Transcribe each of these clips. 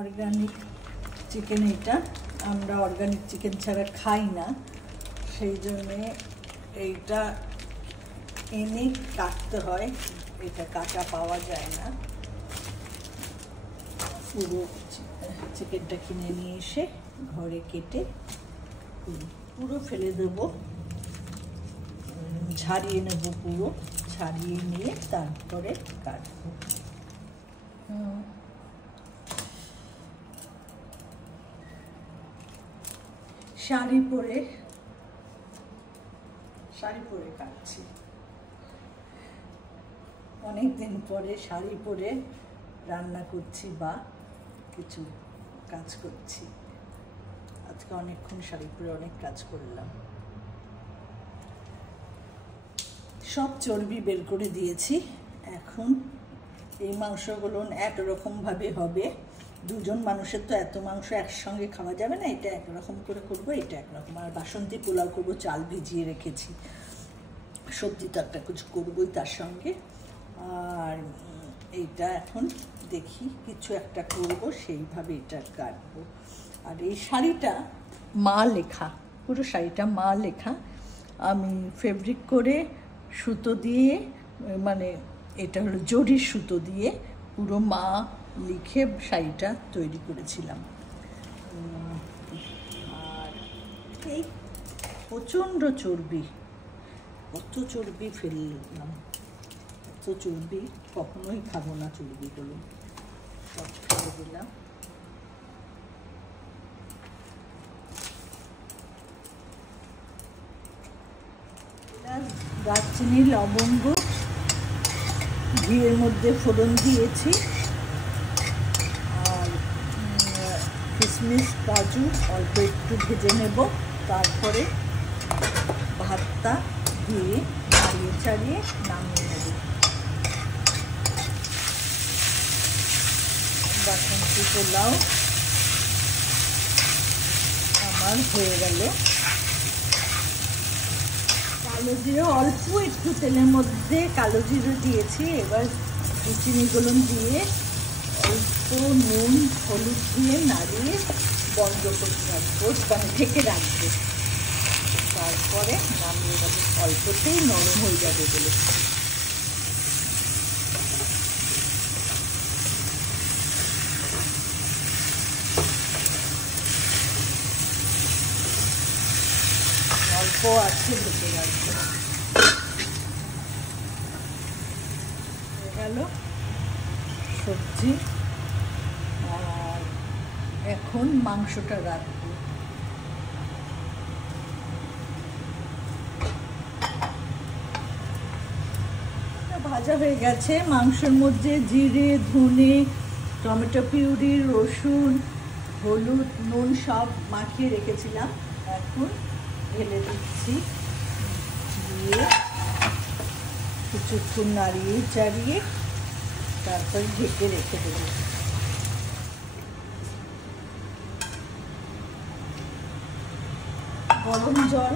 Organic chicken, এটা আমরা organic chicken ছাড়া খাই না, সেই জন্যে এইটা এনে কাটতে হয়, এটা কাটা পাওয়া যায় না। পুরো চিকেনটা কিনে নিয়ে এসে ঘরে কেটে পুরো ফেলে দেব, ঝাড়িয়ে নেব, পুরো ছাড়িয়ে নিয়ে তারপরে কাটবো। শাড়ি পরে কাটছি, অনেক দিন পরে শাড়ি পরে রান্না করছি বা কিছু কাজ করছি। আজকে অনেকক্ষণ শাড়ি পরে অনেক কাজ করলাম। সব চর্বি বের করে দিয়েছি। এখন এই মাংসগুলো একরকমভাবে হবে, দুজন মানুষের তো এত মাংস একসঙ্গে খাওয়া যাবে না, এটা একরকম করে করবো, এটা একরকম। আর বাসন্তী পোলাও করবো, চাল ভিজিয়ে রেখেছি, সবজি তো একটা কিছু করবোই তার সঙ্গে। আর এইটা এখন দেখি কিছু একটা করবো, সেইভাবে এটা কাটবো। আর এই শাড়িটা মা লেখা, পুরো শাড়িটা মা লেখা। আমি ফেব্রিক করে সুতো দিয়ে, মানে এটা হলো জরির সুতো দিয়ে পুরো মা লিখে শাড়িটা তৈরি করেছিলাম। আর এই প্রচণ্ড চর্বি, কত চর্বি ফেললাম, এত চর্বি কখনোই খাবো না, চর্বিগুলো সব ফেলে দিলাম। দারচিনি, লবঙ্গ ঘিয়ের মধ্যে ফোড়ন দিয়েছি, আর কিশমিশ কাজু অল্প একটু ভেজে নেব, তারপরে ভাতটা দিয়ে নাড়িয়ে চাড়িয়ে নামিয়ে নেব। বাসন্তী পোলাও আমার হয়ে গেল। কালো জিরে অল্প একটু তেলের মধ্যে কালো জিরে দিয়েছি। এবার চিনিগুলো দিয়ে অল্প নুন হলুদ দিয়ে নাড়িয়ে বন্ধ করে রাখবো, মানে ঢেকে রাখবো। তারপরে নামিয়ে দেবো, অল্পতেই নরম হয়ে যাবে বলে। অল্প আছে ঢেকে রাখবো। হয়ে গেল সবজি। আর এখন মাংসটা রাখবো। ভাজা হয়ে গেছে। মাংসের মধ্যে জিরে ধনে টমেটো পিউরি রসুন হলুদ নুন সব মাখিয়ে রেখেছিলাম, এখন ঢেলে দিচ্ছি। দিয়ে কিছুক্ষণ নাড়িয়ে চাড়িয়ে তারপর ঢেকে রেখে দেব। গরম জল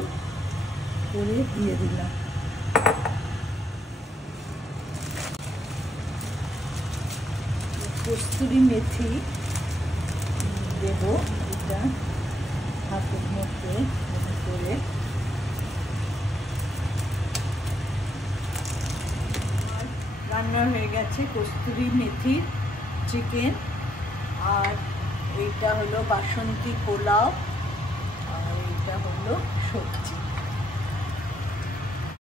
করে দিয়ে দিলাম। কস্তুরি মেথি দেব, এটা হাতের মধ্যে করে। রান্না হয়ে গেছে কস্তুরি মেথি চিকেন, আর এইটা হলো বাসন্তী পোলাও, আর এইটা হলো সবজি।